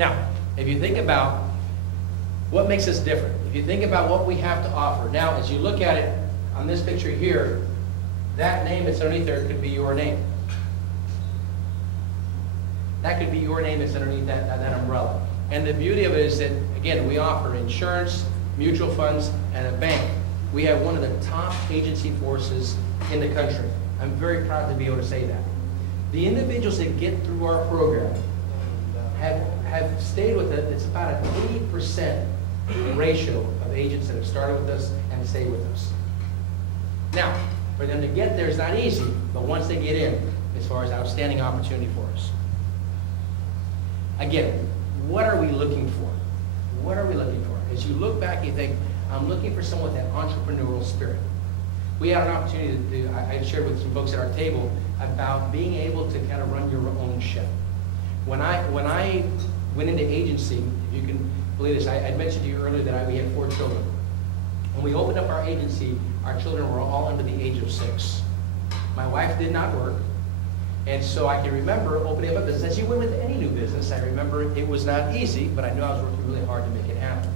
Now, if you think about what makes us different, if you think about what we have to offer, now as you look at it on this picture here, that name that's underneath there could be your name. That could be your name that's underneath that umbrella. And the beauty of it is that, again, we offer insurance, mutual funds, and a bank. We have one of the top agency forces in the country. I'm very proud to be able to say that. The individuals that get through our program have stayed with it. It's about an 80% ratio of agents that have started with us and stayed with us. Now, for them to get there is not easy, but once they get in, as far as outstanding opportunity for us. Again, what are we looking for? What are we looking for? As you look back, you think, I'm looking for someone with that entrepreneurial spirit. We had an opportunity to do, I shared with some folks at our table about being able to kind of run your own show. When I went into agency, if you can believe this, I mentioned to you earlier that we had 4 children. When we opened up our agency, our children were all under the age of 6. My wife did not work. And so I can remember opening up a business. As you would with any new business, I remember it was not easy, but I knew I was working really hard to make it happen.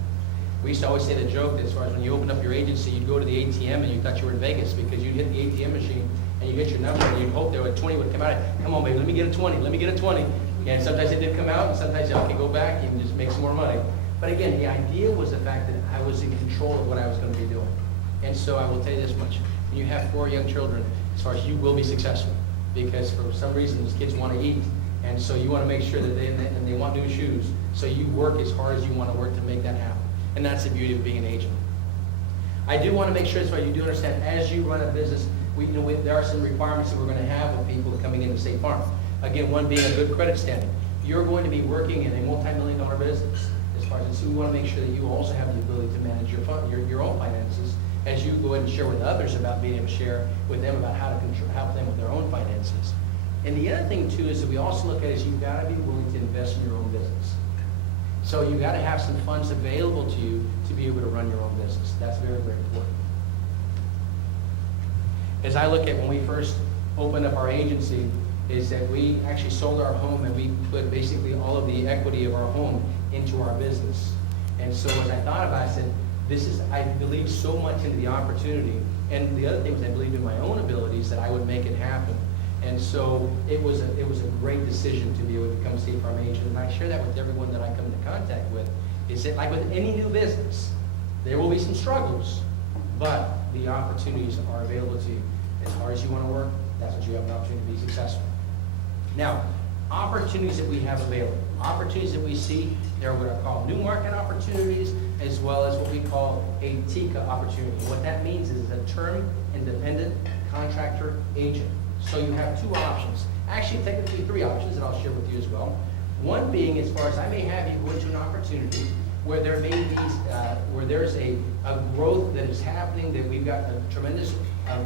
We used to always say the joke that as far as when you open up your agency, you'd go to the ATM and you thought you were in Vegas because you'd hit the ATM machine and you'd hit your number and you'd hope there would 20 would come out. Come on, baby, let me get a 20. Let me get a 20. And sometimes it did come out, and sometimes y'all can go back and just make some more money. But again, the idea was the fact that I was in control of what I was going to be doing. And so I will tell you this much. When you have 4 young children, as far as you will be successful. Because for some reason, these kids want to eat. And so you want to make sure that they want new shoes. So you work as hard as you want to work to make that happen. And that's the beauty of being an agent. I do want to make sure, as far as you do understand, as you run a business, there are some requirements that we're going to have of people coming into State Farm. Again, one being a good credit standing. You're going to be working in a multi-million-dollar business. As far as so we want to make sure that you also have the ability to manage your own finances as you go ahead and share with others about being able to share with them about how to help them with their own finances. And the other thing, too, is that we also look at is you've got to be willing to invest in your own business. So you've got to have some funds available to you to be able to run your own business. That's very, very important. As I look at when we first opened up our agency, is that we actually sold our home and we put basically all of the equity of our home into our business. And so as I thought about it, I said, I believe so much into the opportunity. And the other thing was I believed in my own abilities that I would make it happen. And so it was a great decision to be able to become a State Farm agent. And I share that with everyone that I come into contact with, is that like with any new business, there will be some struggles, but the opportunities are available to you. As hard as you want to work, that's what you have an opportunity to be successful. Now, opportunities that we have available, opportunities that we see, they're what I call new market opportunities, as well as what we call a TICA opportunity. What that means is a term independent contractor agent. So you have 2 options. Actually, technically 3 options that I'll share with you as well. One being, as far as I may have you go into an opportunity where there may be, where there's a growth that is happening, that we've got a tremendous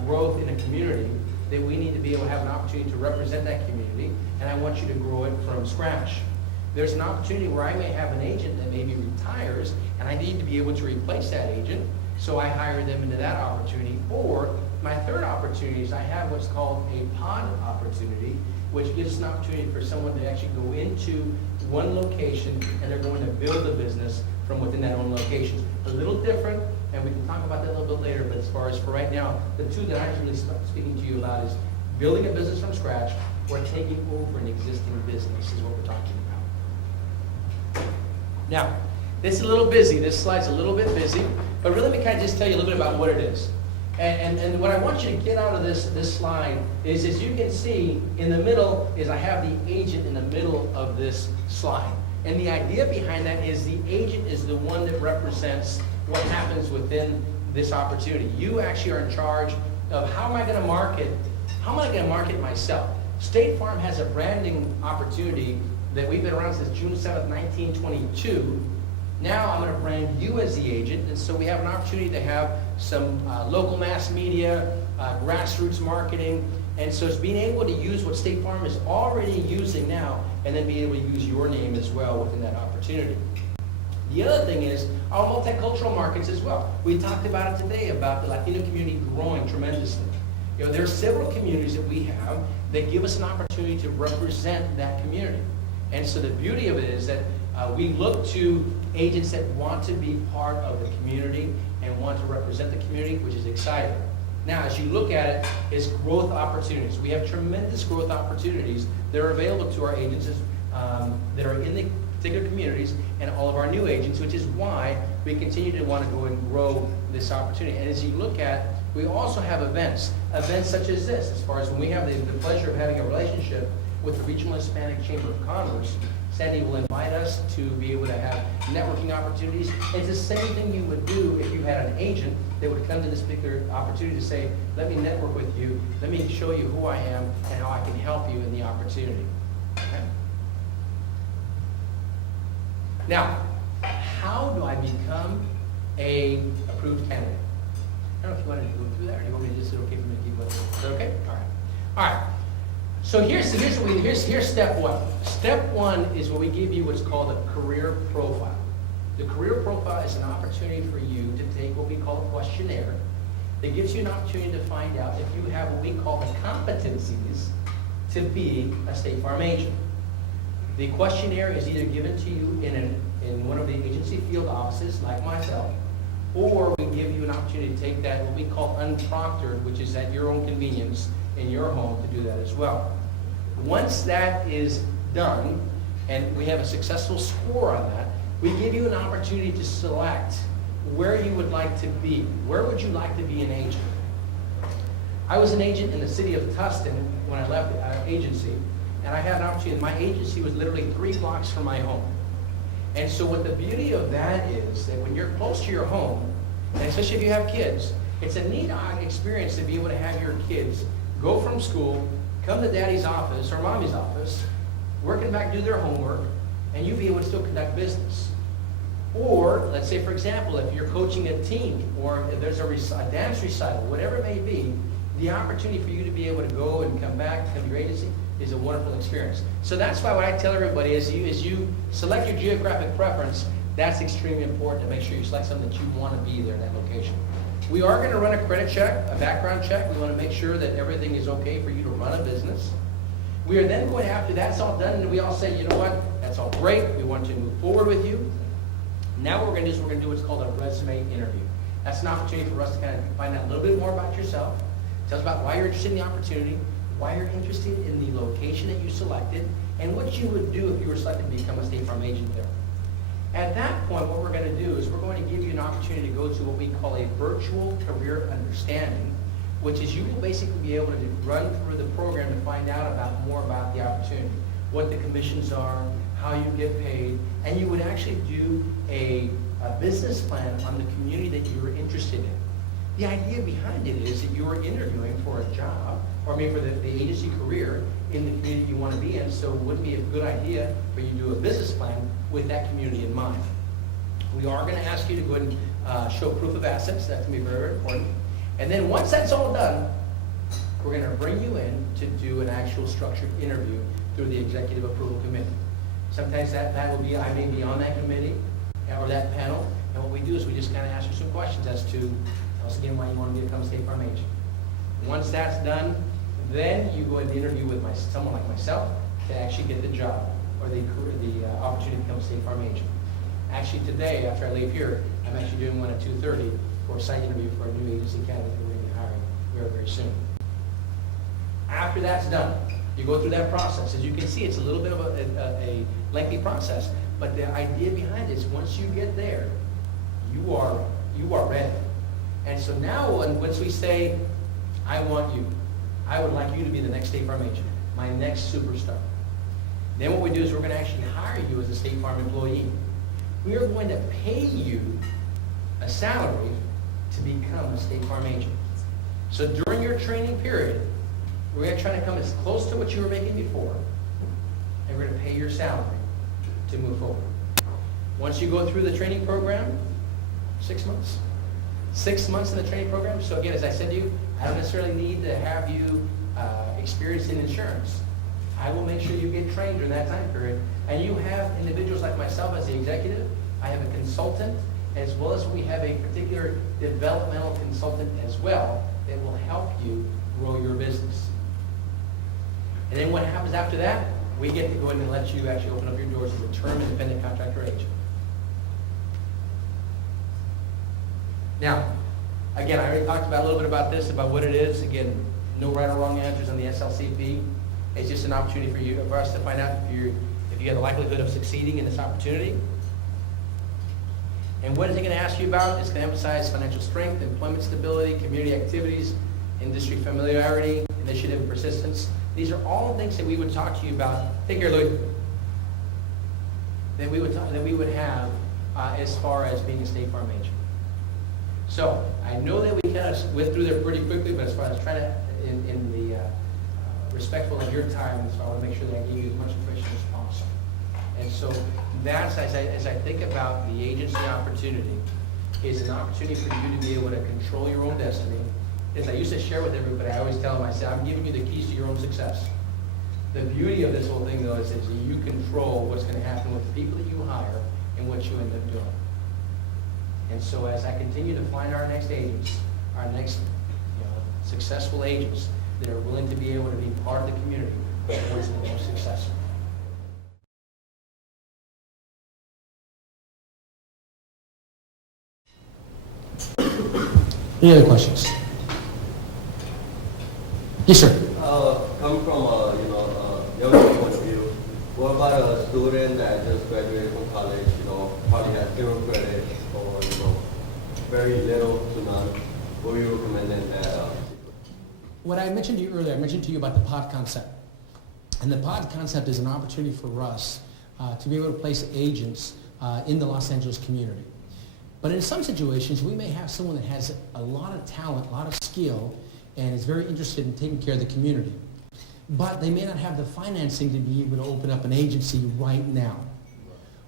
growth in a community, that we need to be able to have an opportunity to represent that community, and I want you to grow it from scratch. There's an opportunity where I may have an agent that maybe retires, and I need to be able to replace that agent, so I hire them into that opportunity. Or my third opportunity is I have what's called a pod opportunity, which gives an opportunity for someone to actually go into one location, and they're going to build a business from within that own location. A little different, and we can talk about that a little bit later, but as far as for right now, the 2 that I'm really speaking to you about is building a business from scratch or taking over an existing business is what we're talking about. Now, this is a little busy. This slide's a little bit busy, but really let me kind of just tell you a little bit about what it is. And what I want you to get out of this slide is, as you can see, in the middle is I have the agent in the middle of this slide. And the idea behind that is the agent is the one that represents what happens within this opportunity. You actually are in charge of how am I going to market myself. State Farm has a branding opportunity that we've been around since June 7th, 1922. Now I'm going to brand you as the agent, and so we have an opportunity to have some local mass media, grassroots marketing, and so it's being able to use what State Farm is already using now, and then being able to use your name as well within that opportunity. The other thing is our multicultural markets as well. We talked about it today about the Latino community growing tremendously. There are several communities that we have that give us an opportunity to represent that community. And so the beauty of it is that We look to agents that want to be part of the community and want to represent the community, which is exciting. Now, as you look at it, it's growth opportunities. We have tremendous growth opportunities that are available to our agents that are in the particular communities and all of our new agents, which is why we continue to want to go and grow this opportunity. And as you look at, we also have events such as this, as far as when we have the pleasure of having a relationship with the Regional Hispanic Chamber of Commerce. Sandy will invite us to be able to have networking opportunities. It's the same thing you would do if you had an agent that would come to this particular opportunity to say, let me network with you, let me show you who I am and how I can help you in the opportunity. Okay? Now, how do I become a approved candidate? I don't know if you want to go through that, or you want me to just, is it okay for me to keep going? Is that okay? All right. All right. So here's step one. Step one is what we give you what's called a career profile. The career profile is an opportunity for you to take what we call a questionnaire that gives you an opportunity to find out if you have what we call the competencies to be a State Farm agent. The questionnaire is either given to you in one of the agency field offices, like myself, or we give you an opportunity to take that, what we call unproctored, which is at your own convenience in your home, to do that as well. Once that is done, and we have a successful score on that, we give you an opportunity to select where you would like to be. Where would you like to be an agent? I was an agent in the city of Tustin when I left the agency, and I had an opportunity. My agency was literally 3 blocks from my home. And so what the beauty of that is that when you're close to your home, and especially if you have kids, it's a neat experience to be able to have your kids go from school, come to daddy's office or mommy's office, working back, do their homework, and you be able to still conduct business. Or, let's say, for example, if you're coaching a team, or if there's a dance recital, whatever it may be, the opportunity for you to be able to go and come back, come to your agency, is a wonderful experience. So that's why what I tell everybody is you select your geographic preference, that's extremely important to make sure you select something that you want to be there in that location. We are going to run a credit check, a background check. We want to make sure that everything is okay for you to run a business. We are then going to, after that's all done, and we all say, you know what, that's all great. We want to move forward with you. Now what we're going to do is we're going to do what's called a resume interview. That's an opportunity for us to kind of find out a little bit more about yourself. Tell us about why you're interested in the opportunity, why you're interested in the location that you selected, and what you would do if you were selected to become a State Farm agent there. At that point, what we're going to do is we're going to give you an opportunity to go to what we call a virtual career understanding, which is you will basically be able to run through the program to find out more about the opportunity, what the commissions are, how you get paid, and you would actually do a business plan on the community that you're interested in. The idea behind it is that you are interviewing for a job, or maybe for the agency career in the community you want to be in, so it wouldn't be a good idea for you to do a business plan with that community in mind. We are going to ask you to go ahead and show proof of assets. That's going to be very, very important. And then once that's all done, we're going to bring you in to do an actual structured interview through the Executive Approval Committee. Sometimes that will be, I may be on that committee or that panel, and what we do is we just kind of ask you some questions as to, tell us again why you want to become a State Farm agent. Once that's done, then you go and interview with someone like myself to actually get the job or the opportunity to become a State Farm agent. Actually today, after I leave here, I'm actually doing one at 2:30 for a site interview for a new agency candidate that we're going to be hiring very, very soon. After that's done, you go through that process. As you can see, it's a little bit of a lengthy process, but the idea behind it is once you get there, you are ready. And so now once we say, I want you, I would like you to be the next State Farm agent, my next superstar. Then what we do is we're going to actually hire you as a State Farm employee. We are going to pay you a salary to become a State Farm agent. So during your training period, we're going to try to come as close to what you were making before, and we're going to pay your salary to move forward. Once you go through the training program, 6 months. 6 months in the training program. So again, as I said to you, I don't necessarily need to have you experienced in insurance. I will make sure you get trained during that time period. And you have individuals like myself as the executive. I have a consultant, as well as we have a particular developmental consultant as well that will help you grow your business. And then what happens after that? we get to go in and let you actually open up your doors as a term independent contractor agent. Now, again, I already talked about a little bit about this, about what it is. Again, no right or wrong answers on the SLCP. It's just an opportunity for us to find out if you have the likelihood of succeeding in this opportunity. And what is it going to ask you about? It's going to emphasize financial strength, employment stability, community activities, industry familiarity, initiative and persistence. These are all things that we would talk to you about. Take here, Louis. That we would have as far as being a State Farm agent. So I know that we kind of went through there pretty quickly, but as far as trying to, in the respectful of your time, so I want to make sure that I give you as much information as possible. And so that's, as I think about the agency opportunity, is an opportunity for you to be able to control your own destiny. As I used to share with everybody, I always tell them, I say, I'm giving you the keys to your own success. The beauty of this whole thing, though, is that you control what's going to happen with the people that you hire and what you end up doing. And so as I continue to find our next agents, our next successful agents that are willing to be able to be part of the community, what's the most successful. Any other questions? Yes, sir. Coming from younger point of view, what about a student that just graduated from college? Probably has zero credit or very little to none. What do you recommend that? What I mentioned to you earlier, I mentioned to you about the pod concept, and the pod concept is an opportunity for us to be able to place agents in the Los Angeles community. But in some situations, we may have someone that has a lot of talent, a lot of skill, and is very interested in taking care of the community. But they may not have the financing to be able to open up an agency right now.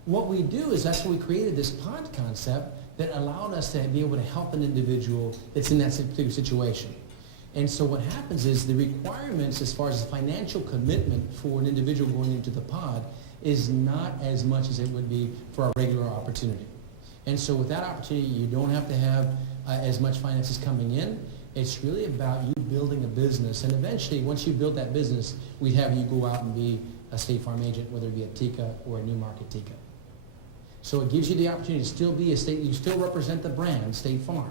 What we do is that's why we created this pod concept that allowed us to be able to help an individual that's in that particular situation. And so what happens is the requirements as far as the financial commitment for an individual going into the pod is not as much as it would be for a regular opportunity. And so with that opportunity, you don't have to have as much finances coming in. It's really about you building a business. And eventually, once you build that business, we have you go out and be a State Farm agent, whether it be a TICA or a New Market TICA. So it gives you the opportunity to still be a state, you still represent the brand, State Farm.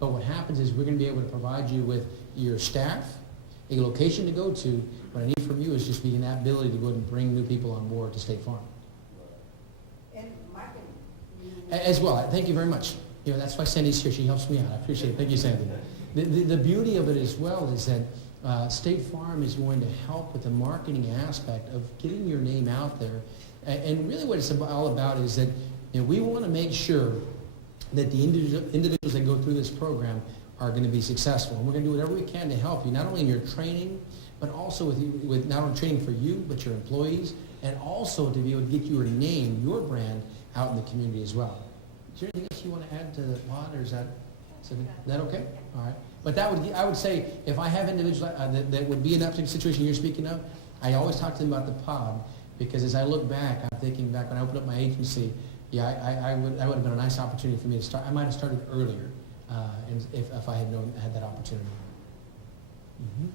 But what happens is we're going to be able to provide you with your staff, a location to go to. What I need from you is just being that ability to go ahead and bring new people on board to State Farm. And marketing. As well. Thank you very much. That's why Sandy's here. She helps me out. I appreciate it. Thank you, Sandy. The beauty of it as well is that State Farm is going to help with the marketing aspect of getting your name out there. And really what it's all about is that we want to make sure that the individuals that go through this program are going to be successful. And we're going to do whatever we can to help you, not only in your training, but also with not only training for you, but your employees, and also to be able to get your name, your brand, out in the community as well. Is there anything else you want to add to the pod, or is that okay? All right. But I would say, if I have individuals that would be in that particular situation you're speaking of, I always talk to them about the pod, because as I look back, I'm thinking back when I opened up my agency, that would have been a nice opportunity for me to start. I might have started earlier, and if I had that opportunity. Mm-hmm.